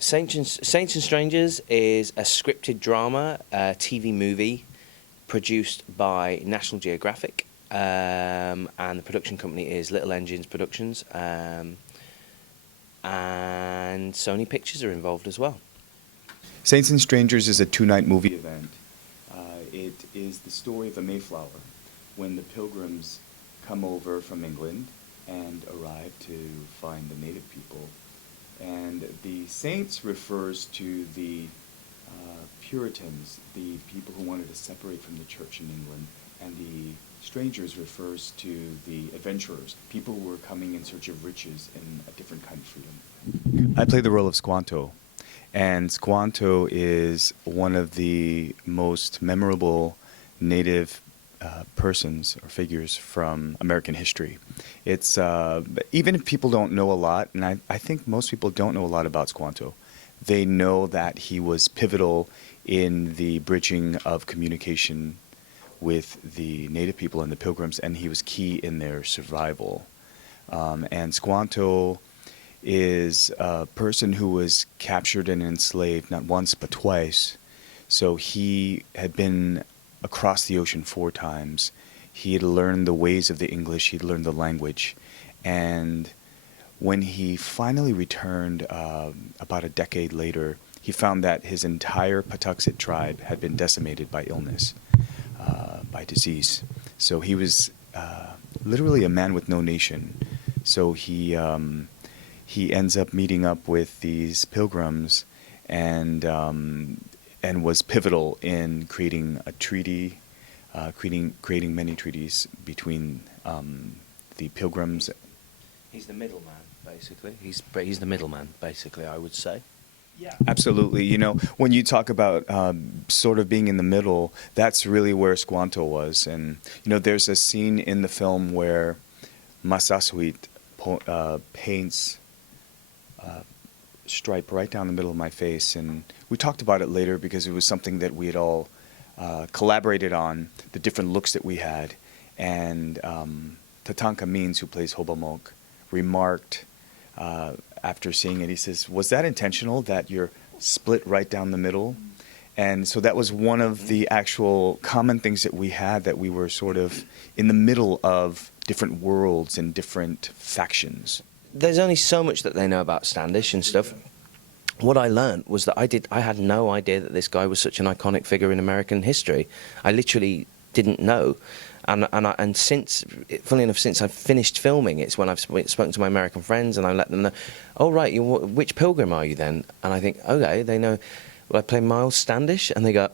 Saints and Strangers is a scripted drama, TV movie produced by National Geographic, and the production company is Little Engines Productions, and Sony Pictures are involved as well. Saints and Strangers is a two-night movie event. It is the story of the Mayflower, when the Pilgrims come over from England and arrive to find the native people. And the Saints refers to the Puritans, the people who wanted to separate from the church in England, and the Strangers refers to the adventurers, people who were coming in search of riches in a different kind of freedom. I play the role of Squanto, and Squanto is one of the most memorable native persons or figures from American history. It's even if people don't know a lot, and I think most people don't know a lot about Squanto, they know that he was pivotal in the bridging of communication with the native people and the Pilgrims, and he was key in their survival. And Squanto is a person who was captured and enslaved not once but twice. So he had been across the ocean 4 times. He had learned the ways of the English, he'd learned the language. And when he finally returned about a decade later, he found that his entire Patuxet tribe had been decimated by illness, by disease. So he was literally a man with no nation. So he ends up meeting up with these pilgrims and was pivotal in creating a treaty, creating many treaties between the Pilgrims. He's the middleman, basically. He's the middleman, basically, I would say. Yeah, absolutely. You know, when you talk about sort of being in the middle, that's really where Squanto was. And you know, there's a scene in the film where Massasoit paints stripe right down the middle of my face, and we talked about it later because it was something that we had all collaborated on, the different looks that we had. And Tatanka Means, who plays Hobamok, remarked after seeing it, he says, "Was that intentional, that you're split right down the middle?" And so that was one of the actual common things that we had, that we were sort of in the middle of different worlds and different factions. There's only so much that they know about Standish and stuff. What I learned was that I had no idea that this guy was such an iconic figure in American history. I literally didn't know. And since, funnily enough, since I've finished filming, it's when I've spoken to my American friends and I let them know, "Oh, right, which Pilgrim are you then?" And I think, okay, they know, well, I play Miles Standish, and they go,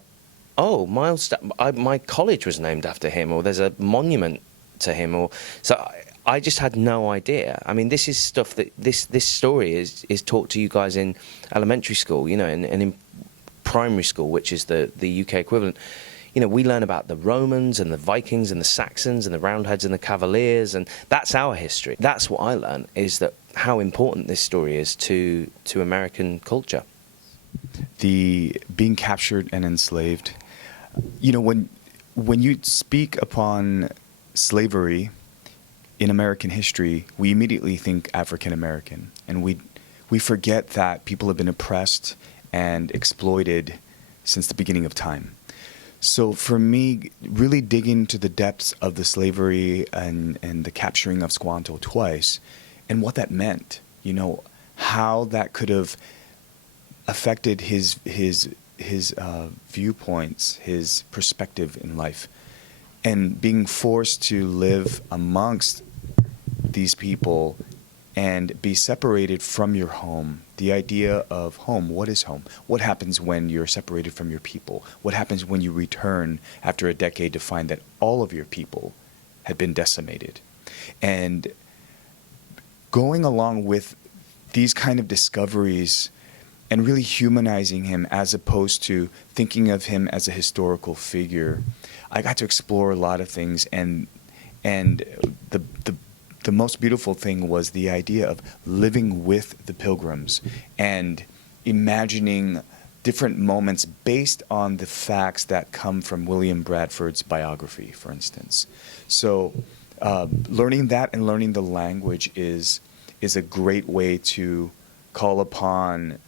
"Oh, my college was named after him, or there's a monument to him," or so. I just had no idea. I mean, this is stuff that this story is taught to you guys in elementary school, you know, and in primary school, which is the UK equivalent. You know, we learn about the Romans and the Vikings and the Saxons and the Roundheads and the Cavaliers, and that's our history. That's what I learned, is that how important this story is to American culture. The being captured and enslaved. You know, when you speak upon slavery in American history, we immediately think African American, and we forget that people have been oppressed and exploited since the beginning of time. So for me, really digging into the depths of the slavery and the capturing of Squanto twice, and what that meant, you know, how that could have affected his viewpoints, his perspective in life, and being forced to live amongst these people and be separated from your home. The idea of home, what is home? What happens when you're separated from your people? What happens when you return after a decade to find that all of your people had been decimated? And going along with these kind of discoveries and really humanizing him as opposed to thinking of him as a historical figure, I got to explore a lot of things, and the most beautiful thing was the idea of living with the Pilgrims and imagining different moments based on the facts that come from William Bradford's biography, for instance. So learning that and learning the language is a great way to call upon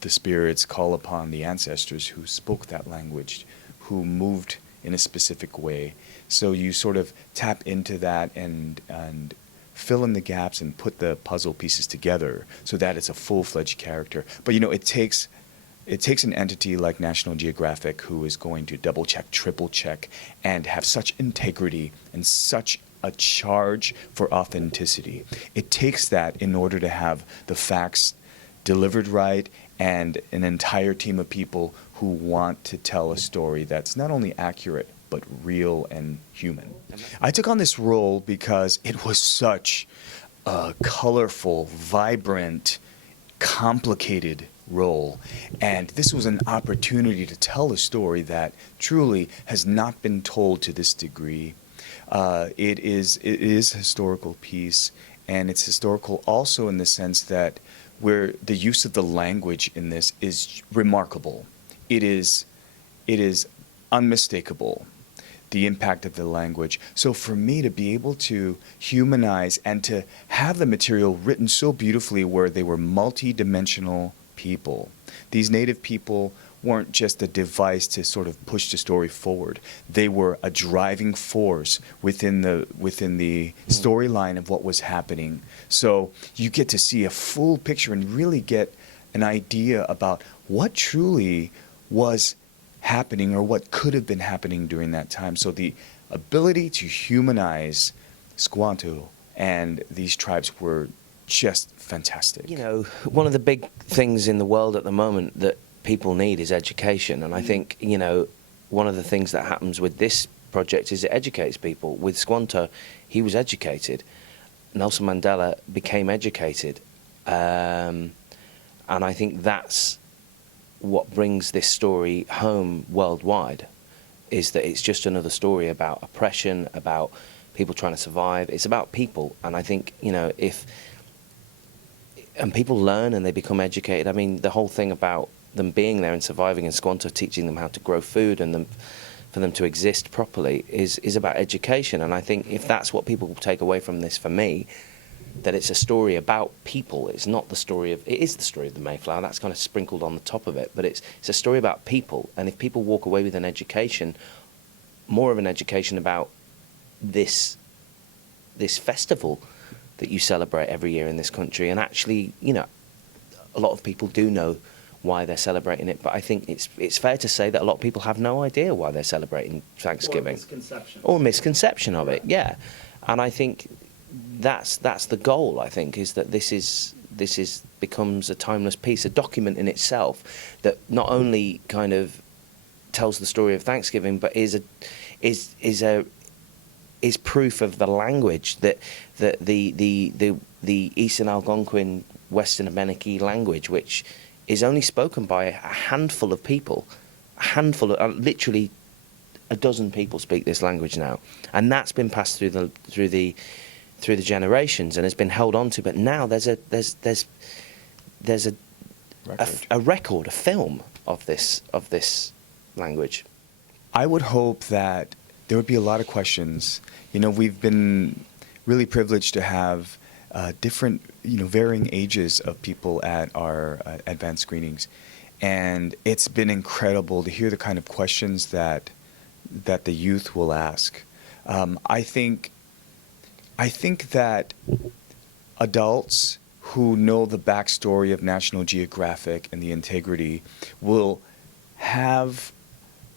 the spirits call upon the ancestors who spoke that language, who moved in a specific way. So you sort of tap into that and fill in the gaps and put the puzzle pieces together so that it's a full-fledged character. But it takes an entity like National Geographic who is going to double check, triple check, and have such integrity and such a charge for authenticity. It takes that in order to have the facts delivered right and an entire team of people who want to tell a story that's not only accurate but real and human. I took on this role because it was such a colorful, vibrant, complicated role, and this was an opportunity to tell a story that truly has not been told to this degree. It is a historical piece, and it's historical also in the sense that where the use of the language in this is remarkable. It is unmistakable, the impact of the language. So for me to be able to humanize and to have the material written so beautifully where they were multi-dimensional people. These native people weren't just a device to sort of push the story forward. They were a driving force within the storyline of what was happening. So you get to see a full picture and really get an idea about what truly was happening or what could have been happening during that time. So the ability to humanize Squanto and these tribes were just fantastic. One of the big things in the world at the moment that people need is education, and I think one of the things that happens with this project is it educates people. With Squanto, he was educated. Nelson Mandela became educated, and I think that's what brings this story home worldwide, is that it's just another story about oppression, about people trying to survive. It's about people, and I think and people learn and they become educated. I mean, the whole thing about them being there and surviving in Squanto, teaching them how to grow food and for them to exist properly is about education. And I think if that's what people take away from this, for me, that it's a story about people. It's not the story of... It is the story of the Mayflower. That's kind of sprinkled on the top of it. But it's a story about people. And if people walk away with an education, more of an education about this festival that you celebrate every year in this country, and actually, a lot of people do know why they're celebrating it, but I think it's fair to say that a lot of people have no idea why they're celebrating Thanksgiving. Or misconception of it, yeah. And I think that's the goal, I think, is that this becomes a timeless piece, a document in itself that not only kind of tells the story of Thanksgiving, but is proof of the language that the Eastern Algonquin, Western Abenaki language, which is only spoken by a handful of people, literally a dozen people speak this language now, and that's been passed through the generations and has been held on to. But now there's a record, a film of this language. I would hope that there would be a lot of questions. We've been really privileged to have different, varying ages of people at our advanced screenings. And it's been incredible to hear the kind of questions that the youth will ask. I think that adults who know the backstory of National Geographic and the integrity will have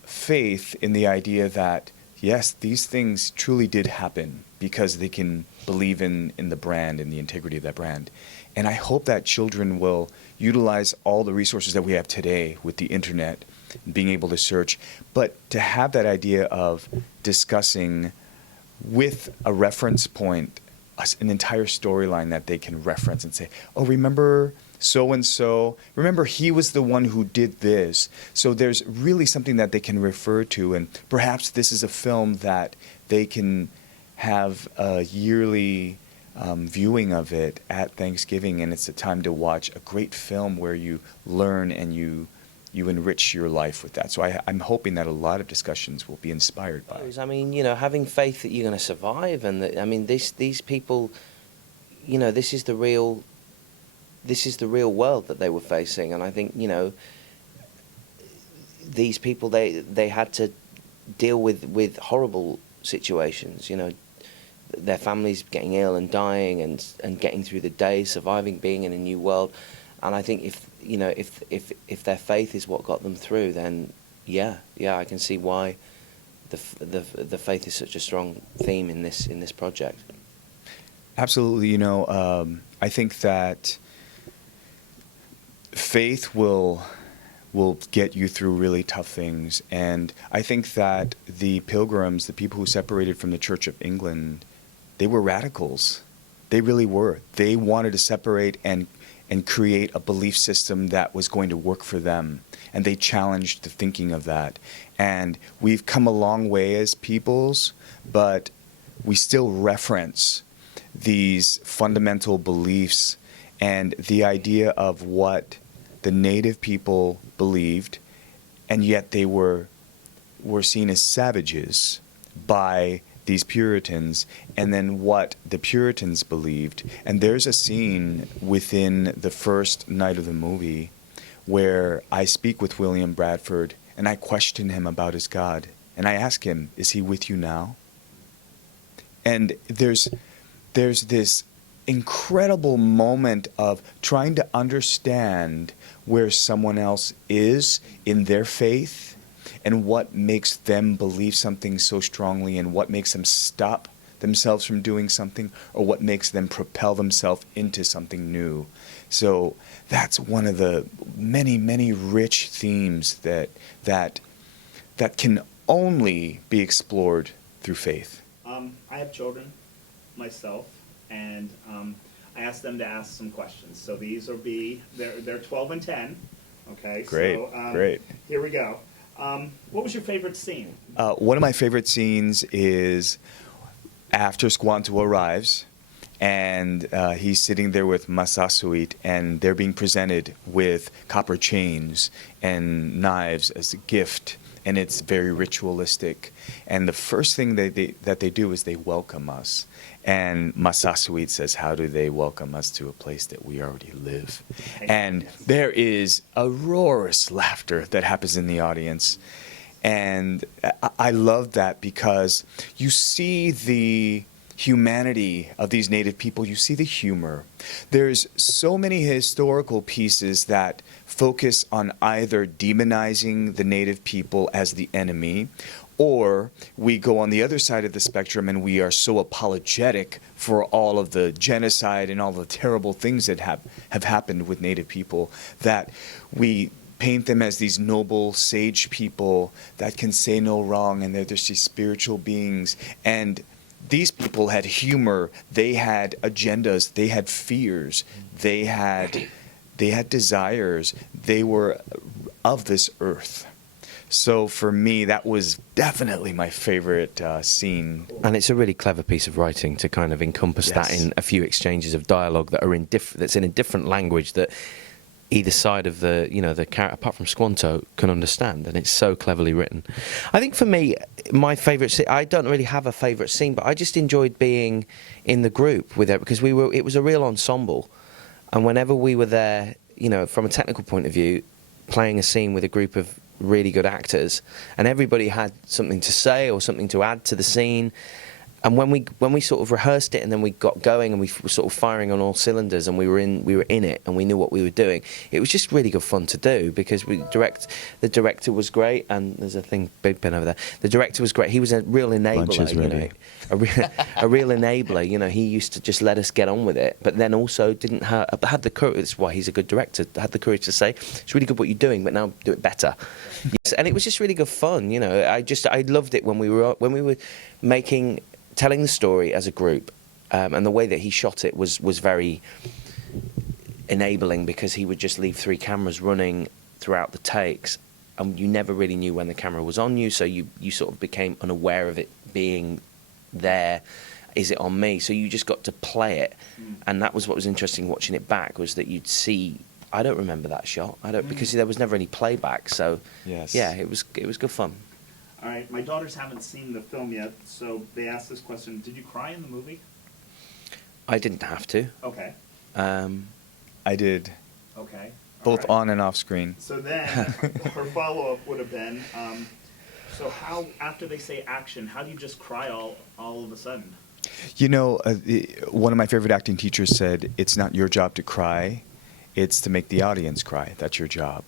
faith in the idea that yes, these things truly did happen because they can believe in the brand and the integrity of that brand. And I hope that children will utilize all the resources that we have today with the internet, being able to search, but to have that idea of discussing with a reference point an entire storyline that they can reference and say, oh, remember so-and-so, remember he was the one who did this. So there's really something that they can refer to, and perhaps this is a film that they can have a yearly viewing of it at Thanksgiving, and it's a time to watch a great film where you learn and you enrich your life with that. So I'm hoping that a lot of discussions will be inspired by it. I mean, having faith that you're going to survive, and that, I mean, these people, this is the real this is the real world that they were facing, and I think, you know, these people, they had to deal with horrible situations, you know, their families getting ill and dying and getting through the day, surviving, being in a new world. And I think if their faith is what got them through, then yeah, I can see why the faith is such a strong theme in this project. Absolutely. You know, I think that faith will get you through really tough things. And I think that the Pilgrims, the people who separated from the Church of England, they were radicals. They really were. They wanted to separate and create a belief system that was going to work for them. And they challenged the thinking of that. And we've come a long way as peoples, but we still reference these fundamental beliefs and the idea of what the native people believed, and yet they were seen as savages by these Puritans, and then what the Puritans believed. And there's a scene within the first night of the movie where I speak with William Bradford and I question him about his God. And I ask him, is he with you now? And there's this incredible moment of trying to understand where someone else is in their faith and what makes them believe something so strongly and what makes them stop themselves from doing something or what makes them propel themselves into something new. So that's one of the many, many rich themes that can only be explored through faith. I have children myself, and I asked them to ask some questions. So these will be, they're 12 and 10. Okay. Great, so, great. Here we go. What was your favorite scene? One of my favorite scenes is after Squanto arrives, and he's sitting there with Massasoit, and they're being presented with copper chains and knives as a gift, and it's very ritualistic. And the first thing that they do is they welcome us. And Massasoit says, how do they welcome us to a place that we already live? And there is a roarous laughter that happens in the audience. And I love that because you see the humanity of these native people, you see the humor. There's so many historical pieces that focus on either demonizing the native people as the enemy, or we go on the other side of the spectrum and we are so apologetic for all of the genocide and all the terrible things that have happened with native people that we paint them as these noble, sage people that can say no wrong, and they're just these spiritual beings. And these people had humor, they had agendas, they had fears, they had desires, they were of this earth. So for me, that was definitely my favorite scene. And it's a really clever piece of writing to kind of encompass that in a few exchanges of dialogue that are that's in a different language that either side of the apart from Squanto, can understand, and it's so cleverly written. I think for me, my favourite scene, I don't really have a favourite scene, but I just enjoyed being in the group with it because it was a real ensemble, and whenever we were there, you know, from a technical point of view, playing a scene with a group of really good actors, and everybody had something to say or something to add to the scene. And when we sort of rehearsed it and then we got going and we were sort of firing on all cylinders and we were in it and we knew what we were doing, it was just really good fun to do because the director was great, and there's a thing, big pin over there. The director was great. He was a real enabler, you know, a real enabler. You know, he used to just let us get on with it, but then also had the courage. That's why he's a good director. Had the courage to say, "It's really good what you're doing, but now do it better." Yes, and it was just really good fun. You know, I loved it when we were telling the story as a group, and the way that he shot it was very enabling because he would just leave 3 cameras running throughout the takes, and you never really knew when the camera was on you, so you sort of became unaware of it being there. Is it on me? So you just got to play it, and that was what was interesting watching it back, was that you'd see. I don't remember that shot. Because there was never any playback. So yes. Yeah, it was good fun. All right, my daughters haven't seen the film yet, so they asked this question: did you cry in the movie? I didn't have to. Okay. I I did. Okay. Both All right. on and off screen. So then, her follow-up would have been, so how, after they say action, how do you just cry all of a sudden? You know, one of my favorite acting teachers said, it's not your job to cry, it's to make the audience cry. That's your job.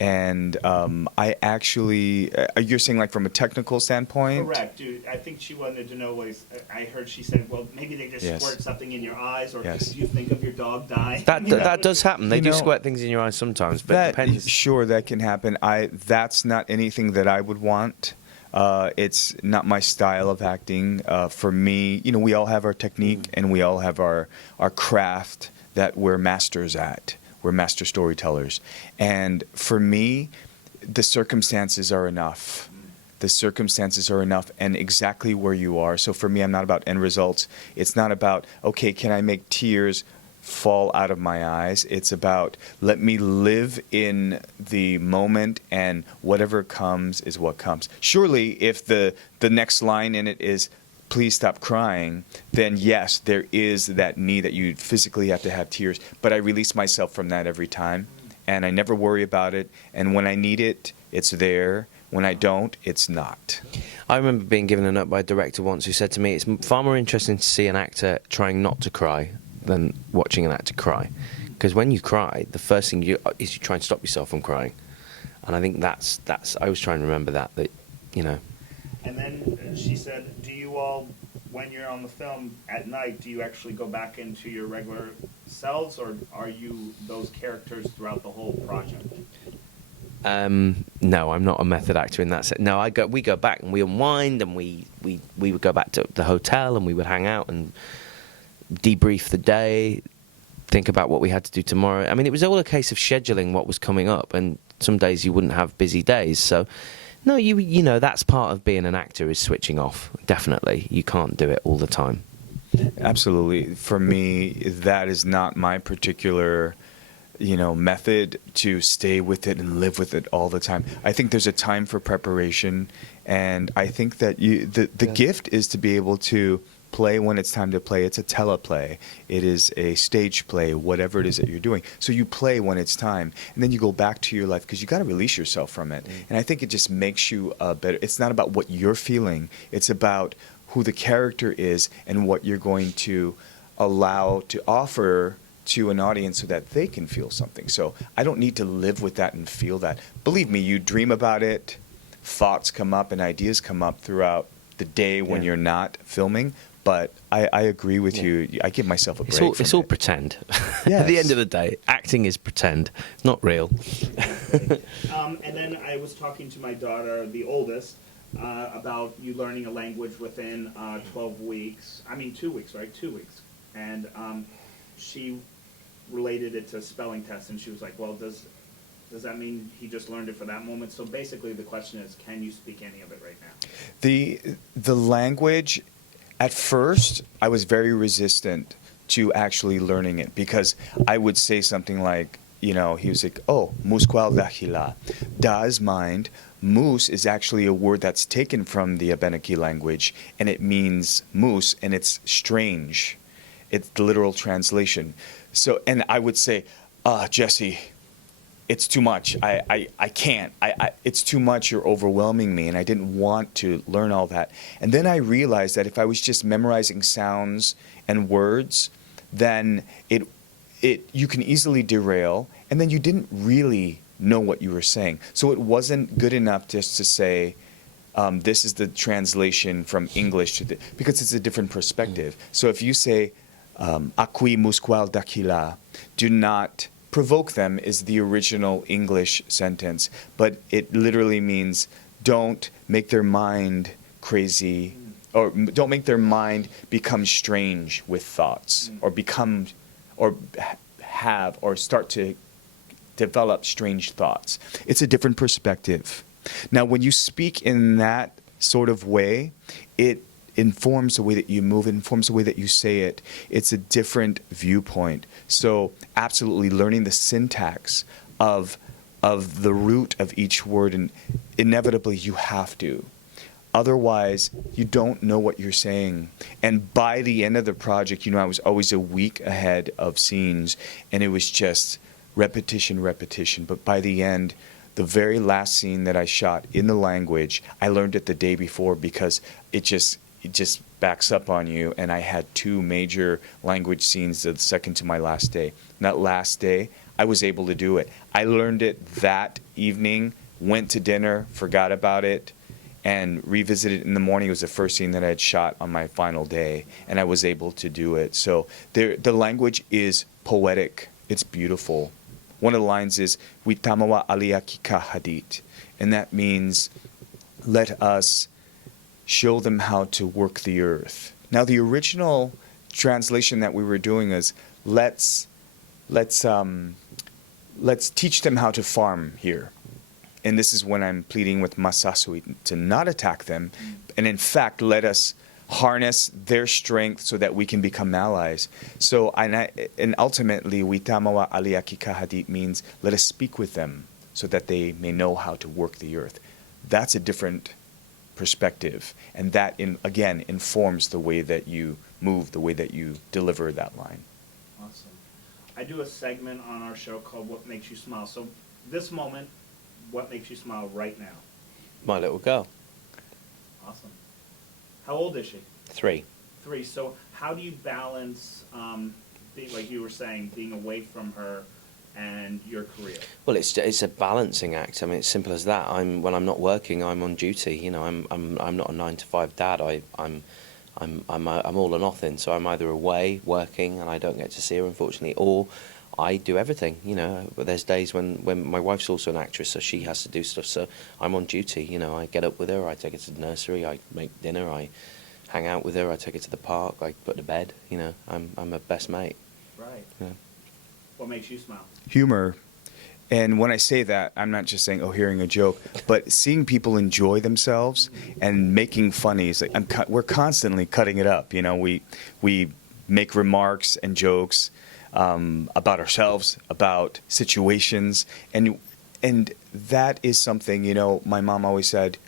And I actually, you're saying like from a technical standpoint? Correct. Dude, I think she wanted to know was, I heard she said, well, maybe they just Yes. squirt something in your eyes, or Yes. do you think of your dog dying? That does happen. They You do know, squirt things in your eyes sometimes, but it depends. Sure, that can happen. That's not anything that I would want. It's not my style of acting. For me, you know, we all have our technique and we all have our craft that we're masters at. We're master storytellers. And for me, the circumstances are enough. The circumstances are enough and exactly where you are. So for me, I'm not about end results. It's not about, okay, can I make tears fall out of my eyes? It's about, let me live in the moment and whatever comes is what comes. Surely if the next line in it is, please stop crying, then yes, there is that need that you physically have to have tears. But I release myself from that every time, and I never worry about it. And when I need it, it's there. When I don't, it's not. I remember being given a note by a director once who said to me, it's far more interesting to see an actor trying not to cry than watching an actor cry. Because when you cry, the first thing you try and stop yourself from crying. And I think that's I was trying to remember that, you know. And then she said, do you all, when you're on the film at night, do you actually go back into your regular selves, or are you those characters throughout the whole project? No, I'm not a method actor in that sense. No, we go back and we unwind, and we would go back to the hotel and we would hang out and debrief the day, think about what we had to do tomorrow. I mean, it was all a case of scheduling what was coming up, and some days you wouldn't have busy days, so no, you know, that's part of being an actor, is switching off. Definitely. You can't do it all the time. Absolutely. For me, that is not my particular, you know, method to stay with it and live with it all the time. I think there's a time for preparation, and I think that the gift is to be able to play when it's time to play. It's a teleplay. It is a stage play, whatever it is that you're doing. So you play when it's time, and then you go back to your life because you got to release yourself from it. And I think it just makes you better. It's not about what you're feeling. It's about who the character is and what you're going to allow to offer to an audience so that they can feel something. So I don't need to live with that and feel that. Believe me, you dream about it, thoughts come up and ideas come up throughout the day when you're not filming. But I agree with you. I give myself a break. It's all pretend. Yes. At the end of the day, acting is pretend. It's not real. And then I was talking to my daughter, the oldest, about you learning a language within 12 weeks. I mean, 2 weeks, right? 2 weeks. And she related it to spelling tests, and she was like, well, does that mean he just learned it for that moment? So basically the question is, can you speak any of it right now? The language, at first, I was very resistant to actually learning it because I would say something like, you know, he was like, oh, musqual dahila. Da is mind. Mus is actually a word that's taken from the Abenaki language, and it means moose, and it's strange. It's the literal translation. So, and I would say, Jesse, it's too much. I can't. It's too much. You're overwhelming me. And I didn't want to learn all that. And then I realized that if I was just memorizing sounds and words, then you can easily derail. And then you didn't really know what you were saying. So it wasn't good enough just to say, this is the translation from English to because it's a different perspective. So if you say, Akui musqual dakila, do not provoke them is the original English sentence, but it literally means don't make their mind crazy, or don't make their mind become strange with thoughts, or become, or have, or start to develop strange thoughts. It's a different perspective. Now, when you speak in that sort of way, it informs the way that you move, it informs the way that you say it. It's a different viewpoint. So absolutely learning the syntax of the root of each word, and inevitably you have to. Otherwise, you don't know what you're saying. And by the end of the project, I was always a week ahead of scenes, and it was just repetition, repetition. But by the end, the very last scene that I shot in the language, I learned it the day before because it just backs up on you. And I had 2 major language scenes the second to my last day. And that last day, I was able to do it. I learned it that evening, went to dinner, forgot about it, and revisited it in the morning. It was the first scene that I had shot on my final day, and I was able to do it. So the language is poetic. It's beautiful. One of the lines is, "Witamawa aliyaki ka hadit," and that means, let us show them how to work the earth. Now, the original translation that we were doing is, let's teach them how to farm here. And this is when I'm pleading with Masasui to not attack them, and in fact, let us harness their strength so that we can become allies. So, and ultimately, Witamawa aliyaki kahadit means, let us speak with them so that they may know how to work the earth. That's a different perspective, and that, again, informs the way that you move, the way that you deliver that line. Awesome. I do a segment on our show called What Makes You Smile. So this moment, what makes you smile right now? My little girl. Awesome. How old is she? 3. 3. So how do you balance, like you were saying, being away from her and your career? Well, it's a balancing act. I mean, it's simple as that. When I'm not working, I'm on duty. I'm not a 9-to-5 dad. I'm all or nothing. So I'm either away working and I don't get to see her, unfortunately, or I do everything. But there's days when my wife's also an actress, so she has to do stuff. So I'm on duty. I get up with her, I take her to the nursery, I make dinner, I hang out with her, I take her to the park, I put her to bed. I'm her best mate. Right. Yeah. What makes you smile? Humor. And when I say that, I'm not just saying, hearing a joke, but seeing people enjoy themselves and making funnies. Like we're constantly cutting it up. We make remarks and jokes about ourselves, about situations, and that is something. My mom always said,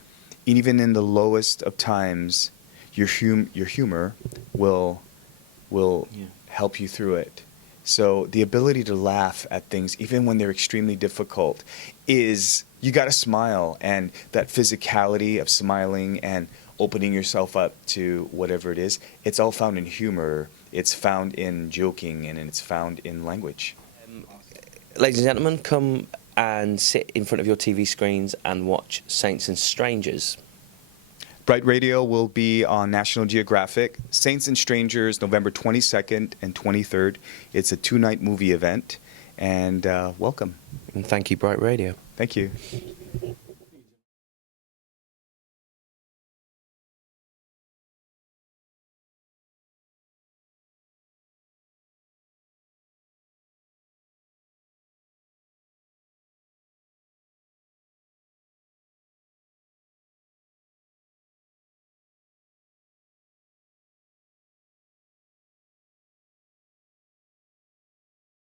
even in the lowest of times, your humor will help you through it. So the ability to laugh at things, even when they're extremely difficult, is, you got to smile. And that physicality of smiling and opening yourself up to whatever it is, it's all found in humor. It's found in joking, and it's found in language. Ladies and gentlemen, come and sit in front of your TV screens and watch Saints and Strangers. BRITE Radio will be on National Geographic. Saints and Strangers, November 22nd and 23rd. It's a 2-night movie event. And welcome. And thank you, BRITE Radio. Thank you.